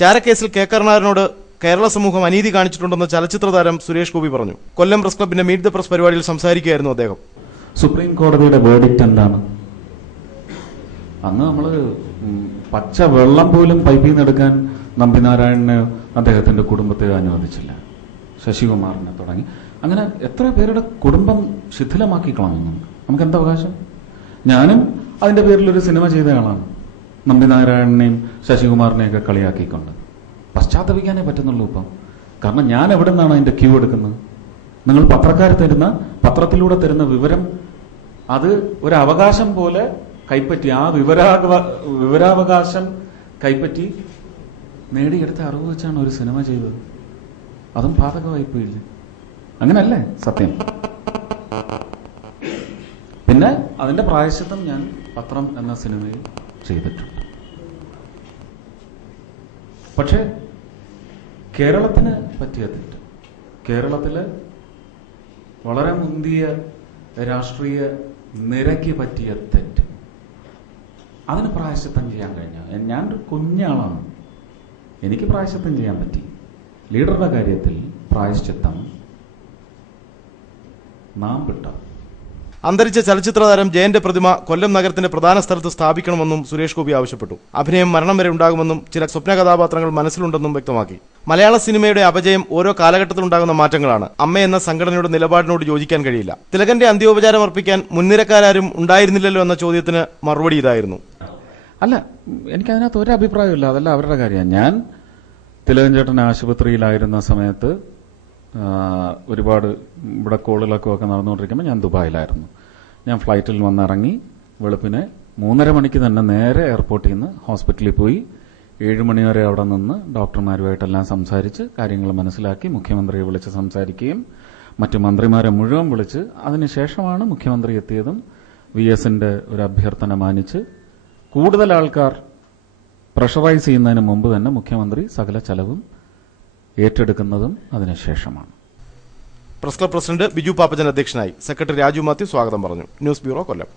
ചാരക്കേസിൽ K കരുണാകരനോട് Kerala സമൂഹം അനീതി കാണിച്ചിട്ടുണ്ടെന്ന് ചലച്ചിത്ര താരം സുരേഷ് ഗോപി പറഞ്ഞു. കൊല്ലം പ്രസ് ക്ലബിന്റെ മീറ്റ് ദ പ്രസ് പരിപാടിയിൽ സംസാരിക്കുകയായിരുന്നു അദ്ദേഹം. സുപ്രീം കോടതിയുടെ വേർഡിക്റ്റ് എന്താണ്? അന്ന് നമ്മള് പച്ച വെള്ളം പോലും പൈപ്പിൽ നിന്ന് എടുക്കാൻ നമ്പിനാരായണന് അദ്ദേഹത്തിന്റെ കുടുംബത്തെ അനുവദിച്ചില്ല. ശശികുമാറിനെ തുടങ്ങി അങ്ങനെ എത്ര പേരുടെ കുടുംബം ശിഥിലമാക്കി കളഞ്ഞു. നമുക്ക് എന്താ അവകാശം? ഞാനും അതിന്റെ പേരിൽ ഒരു സിനിമ ചെയ്ത ആളാണ്. നമ്പിനാരായണനെയും ശശികുമാറിനെയൊക്കെ കളിയാക്കിക്കൊണ്ട് പശ്ചാത്തപിക്കാനേ പറ്റുന്നുള്ളൂ ഇപ്പം. കാരണം ഞാൻ എവിടെ നിന്നാണ് അതിന്റെ ക്യൂ എടുക്കുന്നത്? നിങ്ങൾ പത്രക്കാർ തരുന്ന, പത്രത്തിലൂടെ തരുന്ന വിവരം അത് ഒരു അവകാശം പോലെ കൈപ്പറ്റി, ആ വിവരാവകാശം കൈപ്പറ്റി നേടിയെടുത്ത അറിവ് വെച്ചാണ് ഒരു സിനിമ ചെയ്തത്. അതും പാതകമായിപ്പോയില്ലേ? അങ്ങനല്ലേ സത്യം? പിന്നെ അതിന്റെ പ്രായശ്ചിത്തം ഞാൻ പത്രം എന്ന സിനിമയിൽ ചെയ്തിട്ടുണ്ട്. പക്ഷെ കേരളത്തിന് പറ്റിയ തെറ്റ്, കേരളത്തില് വളരെ മുന്തിയ രാഷ്ട്രീയ നിരക്ക് പറ്റിയ തെറ്റ്, അതിന് പ്രായശ്ചിത്തം ചെയ്യാൻ കഴിഞ്ഞ ഞാനൊരു കുഞ്ഞാളാണ്, എനിക്ക് പ്രായശ്ചിത്തം ചെയ്യാൻ പറ്റി. ലീഡറുടെ കാര്യത്തിൽ പ്രായശ്ചിത്തം നാം വിട്ട. അന്തരിച്ച ചലച്ചിത്ര താരം ജയന്റെ പ്രതിമ കൊല്ലം നഗരത്തിന്റെ പ്രധാന സ്ഥലത്ത് സ്ഥാപിക്കണമെന്നും സുരേഷ് ഗോപി ആവശ്യപ്പെട്ടു. അഭിനയം മരണം വരെ ഉണ്ടാകുമെന്നും ചില സ്വപ്ന കഥാപാത്രങ്ങൾ മനസ്സിലുണ്ടെന്നും വ്യക്തമാക്കി. മലയാള സിനിമയുടെ അപജയം ഓരോ കാലഘട്ടത്തിലുണ്ടാകുന്ന മാറ്റങ്ങളാണ്. അമ്മ എന്ന സംഘടനയുടെ നിലപാടിനോട് യോജിക്കാൻ കഴിയില്ല. തിലകന്റെ അന്ത്യോപചാരം അർപ്പിക്കാൻ മുൻനിരക്കാരും ഉണ്ടായിരുന്നില്ലല്ലോ എന്ന ചോദ്യത്തിന് മറുപടി ഇതായിരുന്നു. അല്ല, എനിക്കതിനകത്ത് ഒരു അഭിപ്രായമില്ല, അതല്ല അവരുടെ കാര്യമാണ്. ഞാൻ തിലകൻ ചേട്ടൻ ആശുപത്രിയിലായിരുന്ന സമയത്ത് ഒരുപാട് ഇവിടെ കോളിളക്കമൊക്കെ ഒക്കെ നടന്നുകൊണ്ടിരിക്കുമ്പോൾ ഞാൻ ദുബായിലായിരുന്നു. ഞാൻ ഫ്ലൈറ്റിൽ വന്നിറങ്ങി വെളുപ്പിനെ 3:30 മണിക്ക് തന്നെ നേരെ എയർപോർട്ടിൽ നിന്ന് ഹോസ്പിറ്റലിൽ പോയി 7 മണി വരെ അവിടെ നിന്ന് ഡോക്ടർമാരുമായിട്ടെല്ലാം സംസാരിച്ച് കാര്യങ്ങൾ മനസ്സിലാക്കി മുഖ്യമന്ത്രിയെ വിളിച്ച് സംസാരിക്കുകയും മറ്റു മന്ത്രിമാരെ മുഴുവൻ വിളിച്ച് അതിനുശേഷമാണ് മുഖ്യമന്ത്രി എത്തിയതും VSന്റെ ഒരു അഭ്യർത്ഥന മാനിച്ച് കൂടുതൽ ആൾക്കാർ പ്രഷറൈസ് ചെയ്യുന്നതിന് മുമ്പ് തന്നെ മുഖ്യമന്ത്രി സകല ചെലവും ഏറ്റെടുക്കുന്നതും അതിനുശേഷമാണ്. Press club president Biju Pappachan അധ്യക്ഷനായി. സെക്രട്ടറി രാജു മാത്യു സ്വാഗതം പറഞ്ഞു. ന്യൂസ് ബ്യൂറോ, കൊല്ലം.